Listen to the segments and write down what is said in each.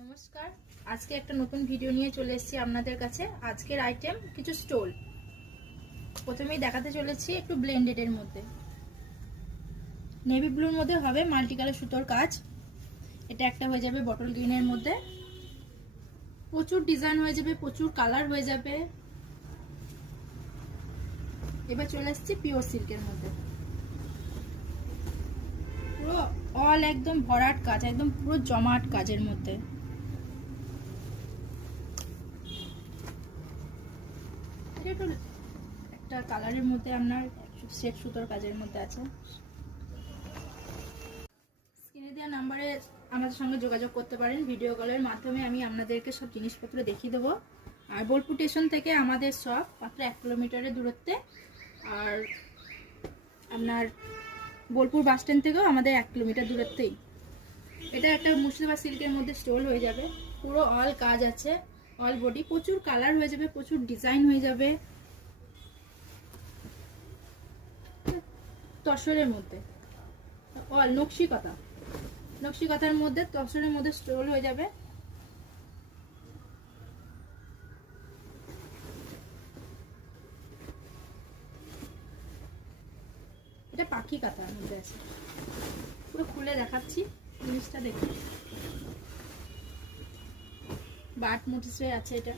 নমস্কার, আজকে একটা নতুন ভিডিও নিয়ে চলে এসেছি আপনাদের কাছে। আজকের আইটেম কিছু স্টোল। প্রথমেই দেখাতে চলেছি একটু ব্লেন্ডেডের মধ্যে, নেভি ব্লুর মধ্যে হবে মাল্টি কালার সুতোর কাজ। এটা একটা হয়ে যাবে বটল গ্রিনের মধ্যে, প্রচুর ডিজাইন হয়ে যাবে, প্রচুর কালার হয়ে যাবে। এবার চলে এসেছি পিওর সিল্কের মধ্যে, পুরো অল একদম ভরাট কাজ, একদম পুরো জমাট কাজের মধ্যে। একটা কালারের মধ্যে আপনার সেট সুতোর কাজের মধ্যে আছে। স্ক্রিনে দেওয়া নাম্বারে আমাদের সঙ্গে যোগাযোগ করতে পারেন, ভিডিও কলের মাধ্যমে আমি আপনাদেরকে সব জিনিসপত্র দেখিয়ে দেবো। আর বোলপুর স্টেশন থেকে আমাদের শপ মাত্র 1 কিলোমিটারের দূরত্বে, আর আপনার বোলপুর বাস স্ট্যান্ড থেকেও আমাদের 1 কিলোমিটার দূরত্বেই। এটা একটা মুর্শিদাবাদ সিল্কের মধ্যে স্টোল হয়ে যাবে, পুরো অল কাজ আছে, অল বডি, প্রচুর কালার হয়ে যাবে, প্রচুর ডিজাইন হয়ে যাবে। তসরের মধ্যে অল নকশিকাতার মধ্যে তসরের মধ্যে স্টোল হয়ে যাবে। এটা পাখি কাতার মধ্যে আছে, পুরো খুলে দেখাচ্ছি জিনিসটা দেখুন। বাট মোটিভে আছে এটা।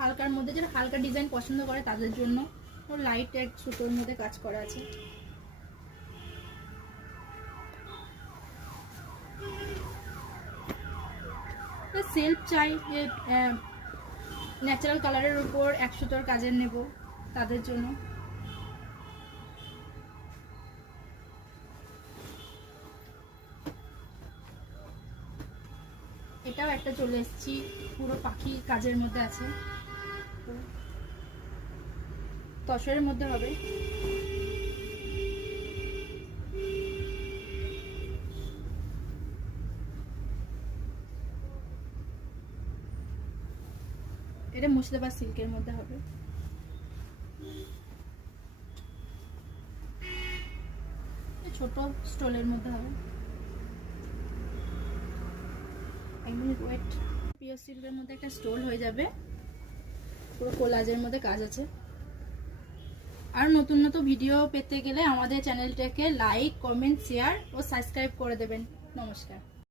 হালকার মধ্যে, যারা হালকা ডিজাইন পছন্দ করে তাদের জন্য লাইট এক সুতোর মধ্যে কাজ করা আছে। সেলফ চাই যে ন্যাচারাল কালারের উপর 1 সুতোর কাজের নেব, তাদের জন্য। এটাও একটা চলে এসেছি, পুরো পাখি কাজের মধ্যে আছে, তসরের মধ্যে হবে। এটা মুর্শিদাবাদ সিল্কের মধ্যে হবে। ছোট স্টোলের মধ্যে হবে, একদম ওয়েট। পিওর সিল্কের মধ্যে একটা স্টোল হয়ে যাবে, পুরো কোলাজের মধ্যে কাজ আছে। আর নতুন নতুন ভিডিও পেতে গেলে আমাদের চ্যানেলটাকে লাইক, কমেন্ট, শেয়ার ও সাবস্ক্রাইব করে দেবেন। নমস্কার।